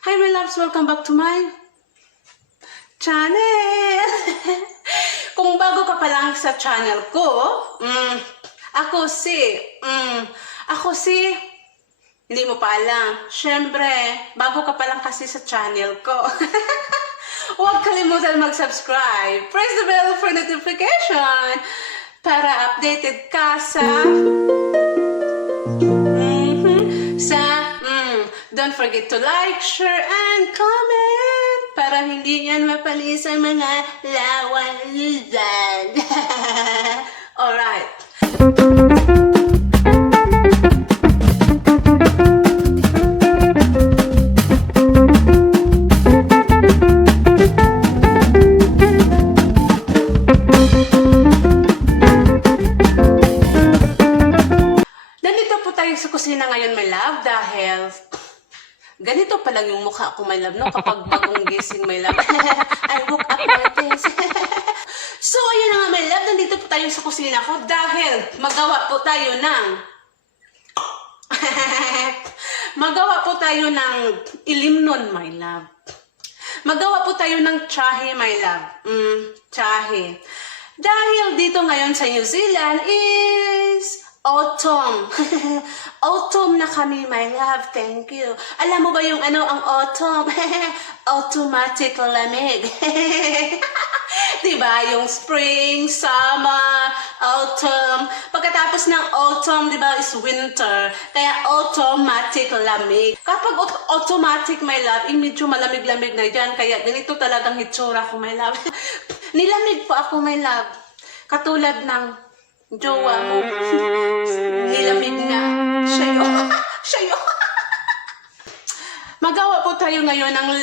Hi my loves! Welcome back to my channel! Kung bago ka pa lang sa channel ko, ako si, hindi mo pa alam. Siyempre, bago ka pa lang kasi sa channel ko. Huwag kalimutan mag-subscribe. Press the bell for notification para updated ka sa... Don't forget to like, share, and comment para hindi yan mapalis ang mga lawanan. Alright. Nandito po tayo sa kusina ngayon, my love, dahil ganito pa lang yung mukha ko, my love, no? Kapag bagong gising, my love. I woke up like this. So, ayun na nga, my love. Nandito po tayo sa kusina ko dahil magawa po tayo ng... magawa po tayo ng ilimnon, my love. Magawa po tayo ng tsahe, my love. Tsahe. Dahil dito ngayon sa New Zealand is... autumn. Autumn na kami, my love. Thank you. Alam mo ba yung ano ang autumn? Automatic lamig. Diba? Yung spring, summer, autumn. Pagkatapos ng autumn, diba, is winter. Kaya automatic lamig. Kapag automatic, my love, medyo malamig-lamig na dyan. Kaya ganito talagang hitsura ko, my love. Nilamig po ako, my love. Katulad ng jowa mo, nilamig na siya. Magawa po tayo ngayon ng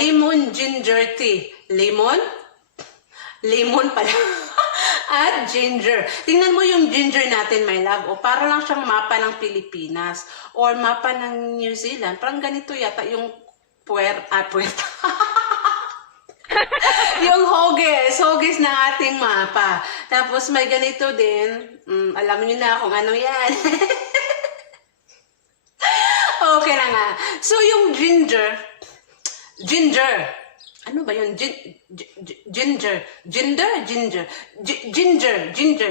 lemon ginger tea. Lemon pala. At ginger. Tingnan mo yung ginger natin, my love. O, para lang siyang mapa ng Pilipinas. Or mapa ng New Zealand. Parang ganito yata yung puwerta. Yung hogis na ating mapa. Tapos may ganito din. Alam niyo na kung ano yan. Okay na nga. So yung ginger. Ano ba yun? Ginger.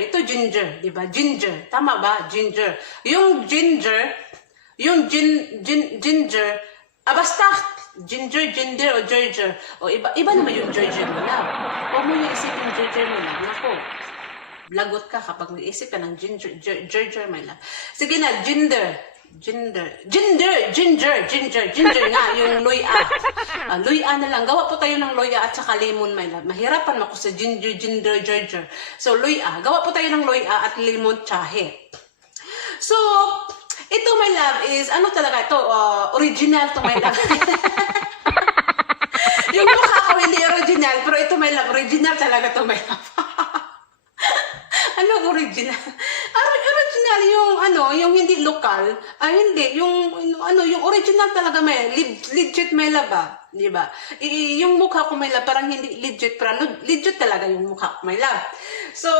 Ito ginger. Diba? Ginger. Tama ba? Ginger. Yung ginger. Basta. Ginger, o Ginger. O, iba naman yung Ginger mo lang. Huwag mo yung isip yung Ginger mo lang. Naku, lagot ka kapag naisip ka ng Ginger mo lang. Sige na, Ginger nga, yung luya. Luya na lang. Gawa po tayo ng luya at saka lemon, my love. Mahirapan ako sa Ginger. So, luya. Gawa po tayo ng luya at lemon tsahe. So, ito, my love, is, ano talaga ito? Original to, my love. Yung mukha ko hindi original, pero ito, my love, original talaga to, my love. Ano original? Original yung hindi lokal. Hindi, yung original talaga, may legit, my love, di ba? Yung mukha ko, my love, parang hindi legit, pero legit talaga yung mukha ko, my love. So,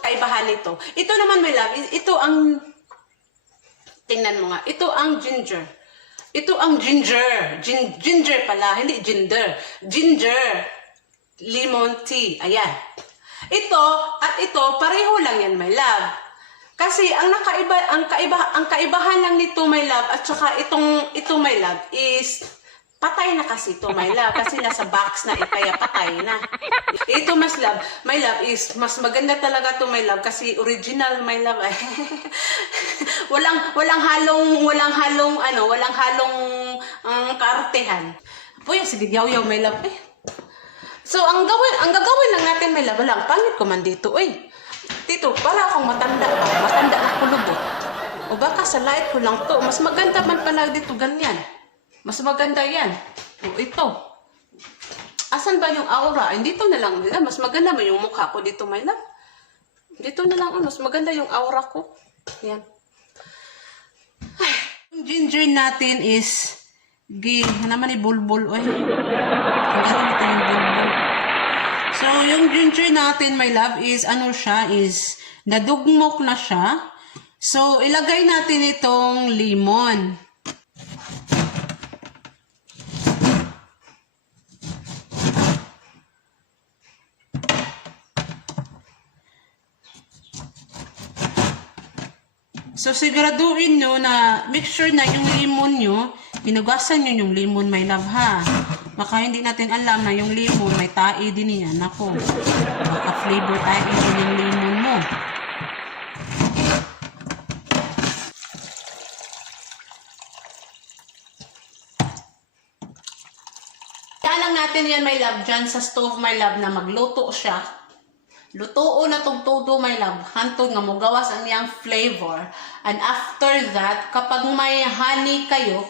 kaibahan ito. Ito naman, my love, ito ang tingnan mo nga. Ito ang ginger. Ito ang ginger. Ginger pala. Hindi ginger. Ginger. Lemon tea. Ayan. Ito at ito, pareho lang yan, my love. Kasi ang kaibahan lang nito, my love, at saka ito, my love, is patay na kasi ito, my love. Kasi nasa box na kaya patay na. Ito, my love, is mas maganda talaga to, my love, kasi original, my love. walang halong kaartehan. Puya, sige, yaw, my love. So, ang gagawin lang natin, my love, lang, pangit ko man dito, Tito, para akong matanda na kulubot. O baka sa light ko lang to, mas maganda man pala dito, ganyan. Mas maganda yan. O, ito. Asan ba yung aura? Dito na lang. Mas maganda ba yung mukha ko dito, my love? Dito na lang. Mas maganda yung aura ko. Yan. Ay, yung ginger natin is naman bulbul. Ang gano'n ito yung bulbul. So, yung ginger natin, my love, is nadugmok na siya. So, ilagay natin itong lemon. So, siguraduhin nyo na make sure na yung lemon nyo, hinugasan nyo yung lemon, my love, ha? Baka hindi natin alam na yung lemon, may tae din yan. Ako, baka flavor tae din yung lemon mo. Kaya lang natin yan, my love, dyan sa stove, my love, na magluto siya. Lutuo na tong todo, my love, hantod nga mo gawas ang iyang flavor. And after that, kapag may honey kayo,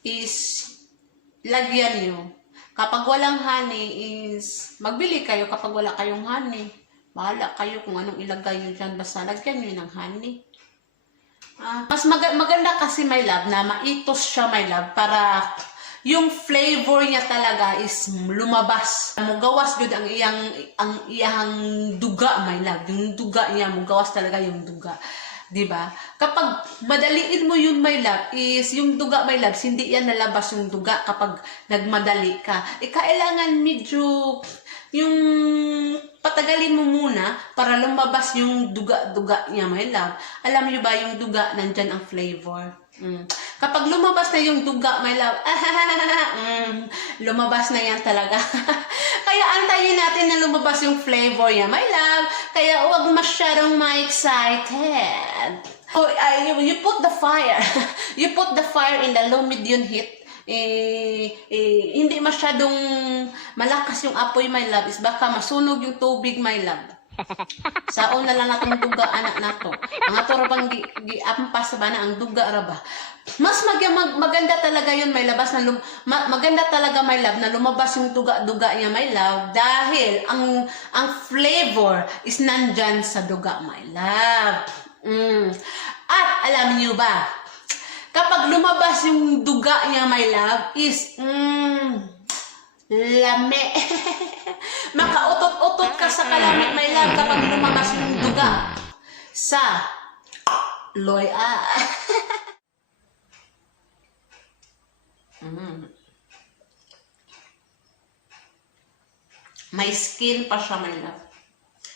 is lagyan nyo. Kapag walang honey is magbili kayo kapag wala kayong honey. Bahala kayo kung anong ilagay nyo dyan. Basta lagyan nyo ng honey. Mas maganda kasi, my love, na maitos siya, my love, para yung flavor niya talaga is lumabas. Mugawas yun ang iyang duga, my love. Yung duga niya, mugawas talaga yung duga. Diba? Kapag madaliin mo yun, my love, is yung duga, my love, hindi yan nalabas yung duga kapag nagmadali ka. Kailangan medyo yung patagalin mo muna para lumabas yung duga-duga niya, my love. Alam niyo ba, yung duga, nandyan ang flavor. Kapag lumabas na yung duga, my love, lumabas na yan talaga. Kaya antayin natin na lumabas yung flavor niya, my love. Kaya huwag masyadong ma-excited. Oh, you put the fire. You put the fire in the low medium heat. Hindi masyadong malakas yung apoy, my love. Is baka masunog yung tubig, my love. Saon na lang natong duga, anak nato. Ang ato rabang giampas ba na ang duga raba. Mas maganda talaga yun, my love. Maganda talaga, my love, na lumabas yung duga-duga niya, my love. Dahil ang flavor is nandyan sa duga, my love. At alam niyo ba, kapag lumabas yung duga niya, my love, is lame. Makautot-utot ka sa kalamit, my love, kapag lumabas yung duga sa loya. May skin pa siya, my love.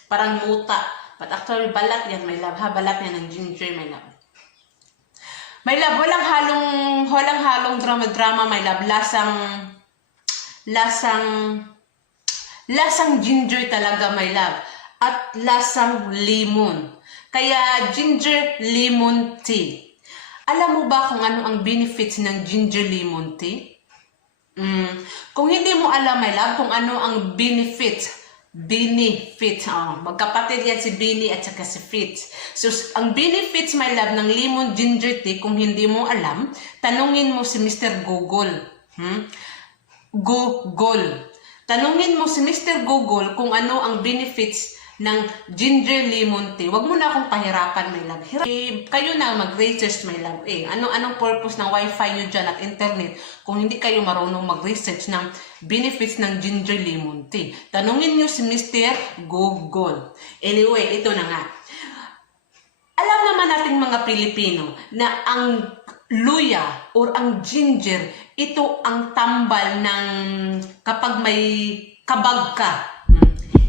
Parang muta. But actually, balat yan, my love. Balat yan ng ginger, my love. My love, walang halong drama-drama, my love. Lasang ginger talaga, my love. At lasang lemon. Kaya ginger lemon tea. Alam mo ba kung ano ang benefits ng ginger lemon tea? Kung hindi mo alam, my love, kung ano ang benefit, magkapatid yan si Bini at saka si Fitz. So, ang benefits, my love, ng lemon ginger tea, kung hindi mo alam, tanungin mo si Mr. Google. Google. Tanungin mo si Mr. Google kung ano ang benefits ng ginger lemon tea. Wag mo na akong pahirapan, my love. Kayo na mag-research, my love. Anong purpose ng wifi nyo dyan at internet kung hindi kayo marunong mag-research ng benefits ng ginger lemon tea? Tanungin nyo si Mr. Google. Anyway, ito na nga. Alam naman natin mga Pilipino na ang luya or ang ginger, ito ang tambal ng kapag may kabag ka.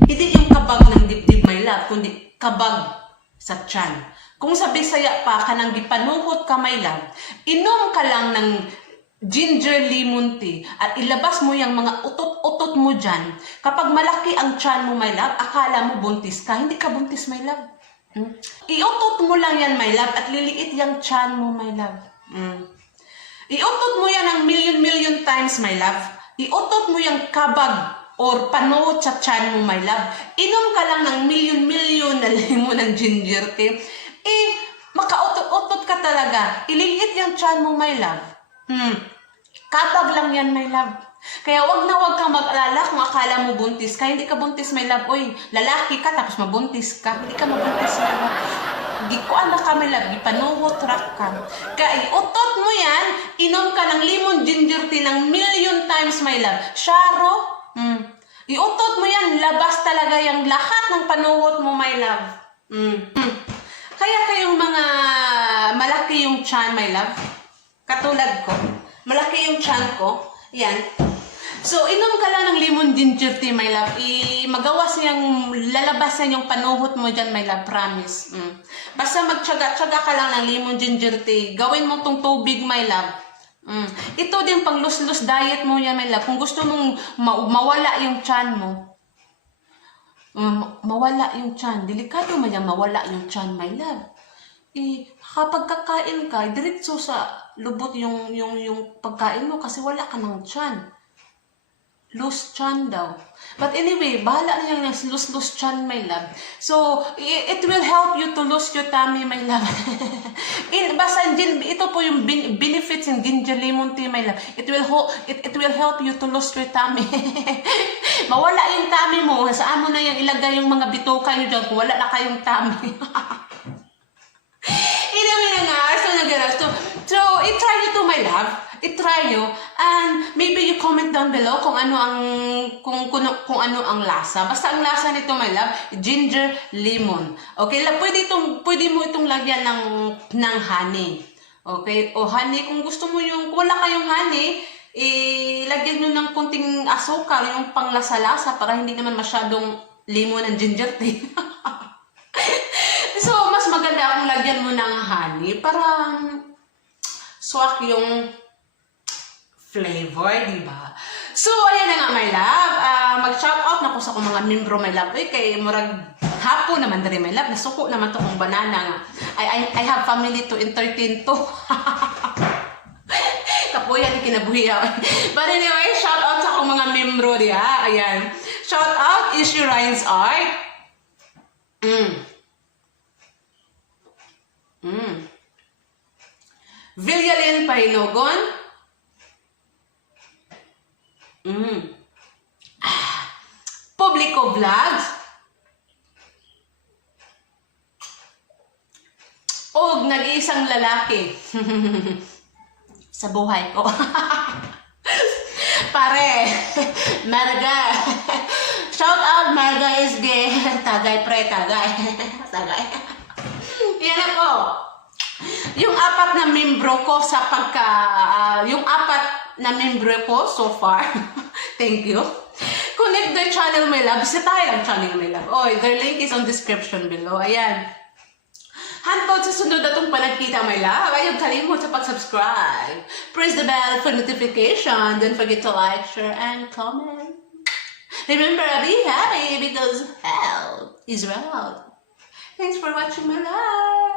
Hindi yung kabag ng dibdib, my love, kundi kabag sa tiyan. Kung sa Bisaya pa ka nang gipanuhot ka, my love, inom ka lang ng ginger lemon tea at ilabas mo yung mga utot-utot mo dyan. Kapag malaki ang tiyan mo, my love, akala mo buntis ka. Hindi ka buntis, my love. Iutot mo lang yan, my love, at liliit yung tiyan mo, my love. Iutot mo yan ng million times, my love. Iutot mo yung kabag or panuot sa tiyan mo, my love. Inom ka lang ng million na lemon ng ginger tea. Makautot-utot ka talaga. Ililiit yung tiyan mo, my love. Kabag lang yan, my love. Kaya wag kang mag-alala kung akala mo buntis ka. Hindi ka buntis, my love. Uy, lalaki ka tapos mabuntis ka. Hindi ka mabuntis, my love. Gikuan na ka, my love. Gipanuhot rak ka. Kaya iutot mo yan, inom ka ng lemon ginger tea ng million times, my love. Sharo, iutot mo yan, labas talaga yung lahat ng panuhot mo, my love. Kaya kayong mga malaki yung tiyan, my love, katulad ko, malaki yung tiyan ko, yan. So, inom ka lang ng lemon ginger tea, my love. Magawas niyang, lalabas na yung panuhot mo dyan, my love. Promise. Basta magtsaga-tsaga ka lang ng lemon ginger tea. Gawin mo tong tubig, my love. Ito din pang lose-lose diet mo yan, my love. Kung gusto mong mawala yung tiyan mo, mawala yung tiyan. Delikado man yan, mawala yung tiyan, my love. Kapag kakain ka, diretso sa lubot yung pagkain mo kasi wala ka ng tiyan. Loose chan daw. But anyway, bahala na yung loose chan, my love. So, it will help you to lose your tummy, my love. Basta ito po yung benefits in ginger lemon tea, my love. It will help you to lose your tummy. Mawala yung tummy mo. Saan mo na yung ilagay yung mga bitoka nyo dyan kung wala na kayong tummy. Anyway na nga, so i-try nyo to, my love. I-try nyo, and maybe you comment down below kung ano ang lasa. Basta ang lasa nito, my love, ginger lemon. Okay, pwede mo itong lagyan ng honey. Okay, o honey, kung gusto mo kung wala kayong honey, lagyan nyo ng kunting asukal, yung panglasa-lasa, para hindi naman masyadong lemon and ginger tea. So, mas maganda kung lagyan mo ng honey para swak yung flavor, diba? So, ayan na nga, my love. Mag-shoutout na ko sa akong mga membro, my love. Kay murag hapon naman dali, my love. Nasuko naman to kong banana nga. I have family to entertain to. Kapuya ni kinabuhiya. But anyway, shoutout sa akong mga membro diya. Ayan. Shoutout is your Ryan's Art. Villalin Pailogon. Publico Vlogs. Og nag-iisang lalaki sa buhay ko. Pare, Marga. Shout out, Marga is gay. Tagay, pre, tagay. Tagay. Yan na po. Yung apat na membro ko sa yung apat na membro ko so far. Thank you. Connect their channel, my love. Bisitahin ang channel, my love. Oy, their link is on description below. Ayan. Hantod sa sunod na itong panagkita, my love. Ayaw kalimot sa pag-subscribe. Press the bell for notification. Don't forget to like, share, and comment. Remember, be happy because health is wealth. Thanks for watching, my love.